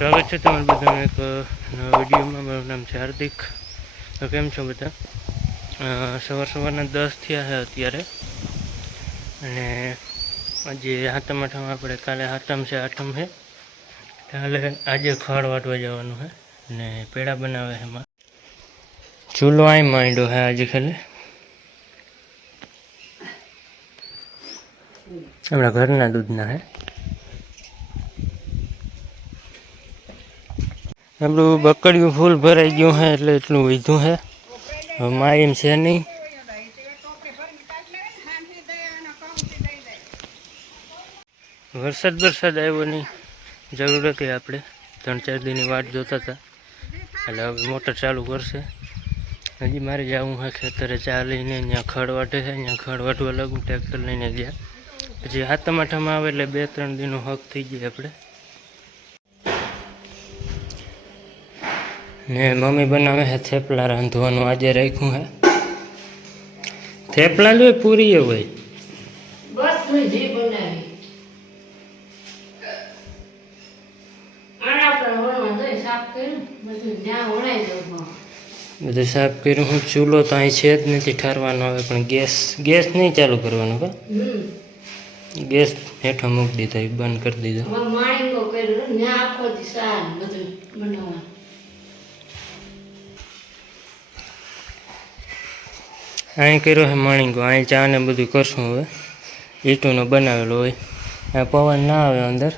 છે તમારું બધાનું એક નવા વિડીયોમાં. મારું નામ છે હાર્દિક. તો કેમ છો બધા? સવાર સવારના દસ થયા છે અત્યારે. અને આજે હાથમ આઠમ, આપણે કાલે હાથમ છે, આઠમ છે કાલે આજે ખડ વાટવા જવાનું છે અને પેડા બનાવે છે એમાં. ચૂલો આય માંડ્યો છે આજે ખાલી. આપણા ઘરના દૂધના હે. આપણું બકડિયું ફૂલ ભરાઈ ગયું છે એટલે એટલું વધ્યું છે માં એમ છે નહીં. વરસાદ વરસાદ આવ્યો નહીં. જરૂર હતી આપણે. ત્રણ ચાર દિનની વાટ જોતા હતા. એટલે હવે મોટર ચાલુ કરશે. હજી મારે જવું હોય ખેતરે ચા લઈને, અહીંયા ખડ વાટે છે ત્યાં ખડ વાટવા લાગુ, ટ્રેક્ટર લઈને ગયા. પછી હાથમાં આઠમાં આવે એટલે બે ત્રણ દિનનો હક થઈ જાય આપણે. ને મમ્મી બનાવે છે થેપલા રાંધવાનું આજે રાખ્યું હે. થેપલા લે પૂરી એ હોય. બધું જે બનાવી. આના પર વણવા જઈ સાફ કર્યું બધું જ્યાં વણાઈ દઉં બધું સાફ કર્યું હું ચૂલો તો અહીં છે જ નથી ઠારવાનો આવે પણ ગેસ ગેસ નહીં ચાલુ કરવાનો કા? હમ. ગેસ હેઠો મૂકી દીધો એ બંધ કરી દીધો. હવે માણીકો કર્યો ત્યાં આખો દી સાર બધું બનાવવા અહીં કર્યો છે માણીકો અહીં ચા ને બધું કરશું હવે. ઈંટોનો બનાવેલો હોય. આ પવન ના આવે અંદર.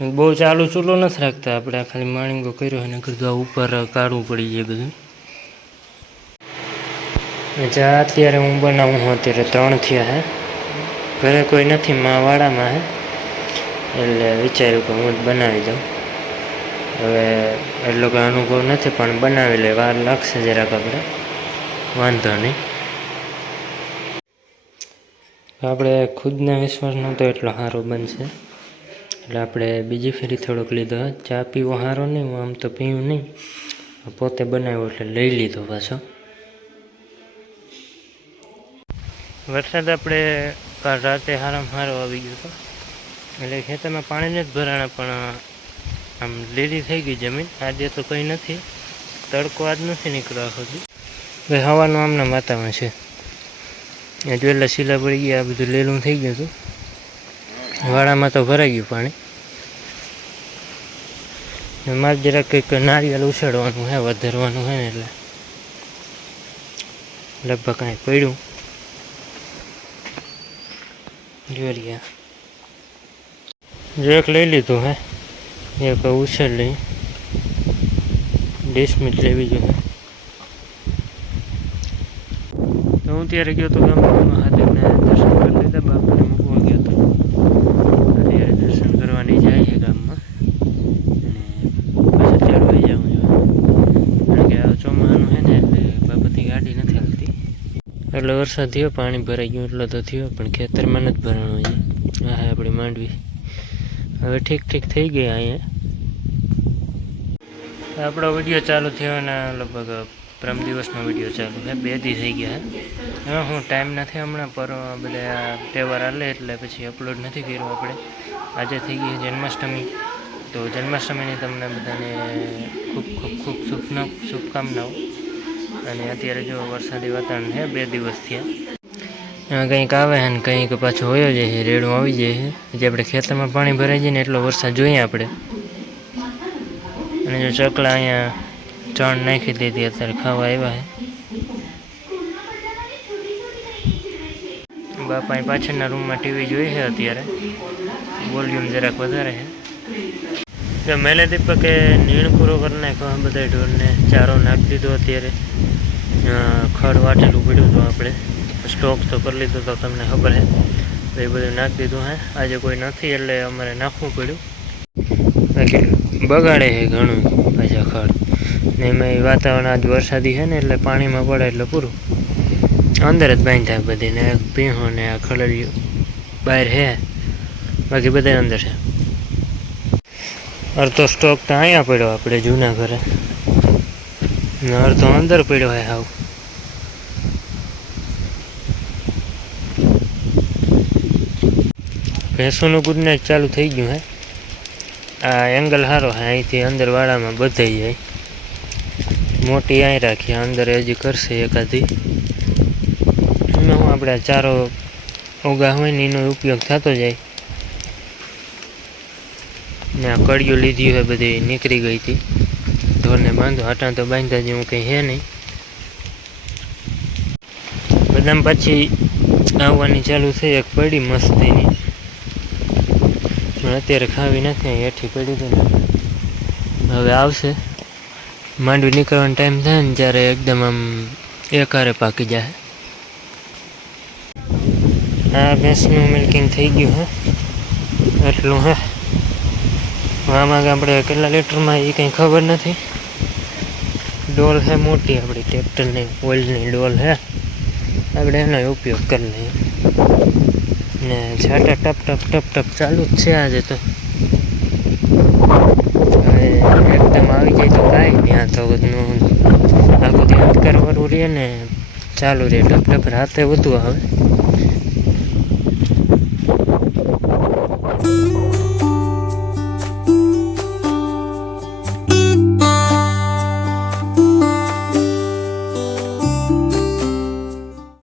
બહુ ચાલુ ચૂલો નથી રાખતા આપણે ખાલી માણીકો કર્યો એને કીધું ઉપર કાઢવું પડી જાય બધું. ચા અત્યારે હું બનાવું છું, અત્યારે ત્રણ થયા હે. ઘરે કોઈ નથી, માં વાડામાં હે. એટલે વિચાર્યું કે હું જ બનાવી દઉં. હવે એટલો કોઈ અનુભવ નથી, પણ બનાવી લે, વાર લાગશે જરાક આપણે. વાંધો નહીં. આપણે ખુદના વિશ્વાસનો તો એટલો સારો બનશે. એટલે આપણે બીજી ફેરી થોડોક લીધો. ચા પીવો સારો નહીં, હું આમ તો પીવું નહીં. પોતે બનાવ્યો એટલે લઈ લીધો પાછો. વરસાદ આપણે કાલ રાતે હારામાં હારો આવી ગયો હતો. એટલે ખેતરમાં પાણી જ ભરાણા, પણ આમ લીલી થઈ ગઈ જમીન. આજે તો કંઈ નથી. તડકો આજ નથી નીકળ્યો દી. ભાઈ, હવાનું આમને વાતાવરણ છે. જોયેલા શીલા પડી ગયા, આ બધું લીલું થઈ ગયું હતું. વાડામાં તો ભરાઈ ગયું પાણી. મારે જરાક કંઈક નારિયેળ ઉછાળવાનું હે, વધારવાનું હે ને એટલે. લગભગ કાંઈ પડ્યું. જોરિયા જો એક લઈ લીધું હે, એક ઉછેર લઈ. ડિસ્મિટ લેવી જોઈએ તો હું ત્યારે ગયો તો ગામમાં મહાદેવને દર્શન કરી લીધા, બાપાને મૂકવા ગયો હતો અત્યારે દર્શન કરવાની જાય છે ગામમાં. અને પછી અત્યારે વહી જાઉં કારણ કે આ ચોમાનું છે ને, એટલે બાપાથી ગાડી નથી હાલતી એટલે વરસાદ થયો, પાણી ભરાઈ ગયું, એટલો તો થયો, પણ ખેતરમાં નથી ભરાણું હા હે આપણી માંડવી. હવે ઠીક ઠીક થઈ ગયા અહીંયા. આપણો વીડિયો ચાલુ થયો ને, લગભગ પરમ દિવસનો વીડિયો ચાલુ છે. બે દી થઈ ગયા છે. હા હું ટાઈમ નથી હમણાં, પર બધા તહેવાર આલે એટલે પછી અપલોડ નથી કર્યું આપણે. આજે થઈ ગઈ જન્માષ્ટમી. તો જન્માષ્ટમીની તમને બધાને ખૂબ ખૂબ ખૂબ શુભના શુભકામનાઓ. અને અત્યારે જો વરસાદી વાતાવરણ છે, બે દિવસ થયા. કંઈક આવે છે ને કંઈક પાછું હોયો જાય રેડું આવી જાય છે. જે આપણે ખેતરમાં પાણી ભરાઈ જાય ને એટલો વરસાદ જોઈએ આપણે. અને જો ચકલા અહીંયા ચણ નાખી દીધી. અત્યારે ખાવા આવ્યા છે. બાપા પાછળના રૂમમાં ટીવી જોઈ છે અત્યારે. વોલ્યુમ જરાક વધારે છે. મેલે દીપકે નીણ પૂરો કરી નાખ્યો બધા ઢોરને ચારો નાખી દીધો અત્યારે. ખડ વાટેલું પડ્યું હતું આપણે. સ્ટોક તો કરી લીધો તો તમને ખબર છે. એ બધું નાખી દીધું, હે. આજે કોઈ નથી એટલે અમારે નાખવું પડ્યું. બાકી બગાડે છે ઘણું પાછા ખડ. ને એમાં વાતાવરણ આજ વરસાદી છે ને, એટલે પાણીમાં પડે એટલે પૂરું. અંદર જ બાંધ થાય બધી ને પીહો ને, આ ખલડિયું બહાર છે બાકી બધા અંદર છે. અડધો સ્ટોક તો અહીંયા પડ્યો આપણે જૂના ઘરે. ને અડધો અંદર પડ્યો હોય હાવ. ભેંસોનું ગુડનાઇટ ચાલુ થઈ ગયું હે. આ એંગલ સારો હે, અહીંથી અંદર વાળામાં બધાઈ જાય. મોટી અહીં રાખી, અંદર હજી કરશે એકાદી. એમાં હું આપણે ચારો ઉગા હોય ને એનો ઉપયોગ થતો જાય. ને આ કડીઓ લીધી હોય બધી, નીકળી ગઈ હતી. ઢોરને બાંધો આટા તો બાંધતા જેવું કંઈ હે નહીં. બદામ પછી આવવાની ચાલુ થઈ, એક પડી મસ્તીની. પણ અત્યારે ખાવી નથી હેઠી પડી હતી હવે આવશે. માંડવી નીકળવાનો ટાઈમ થાય ને ત્યારે એકદમ આમ એકારે પાકી જાય. આ ભેંસનું મિલ્કિંગ થઈ ગયું હે. એટલું હે. આમાં આપણે કેટલા લીટરમાં એ કંઈ ખબર નથી. ડોલ હે મોટી આપણી, ટ્રેક્ટરની, ઓઇલની ડોલ હે. આપણે એનો ઉપયોગ કરી લઈએ. ને છાટા ટપ ટપ ટપ ટપ ચાલુ જ છે આજે તો. એકદમ આવી જાય તો કાંઈ ત્યાં તો આખું ધ્યાન કરવાનું રહે ને ચાલુ રહે. ડબડબ રાતે વધુ આવે.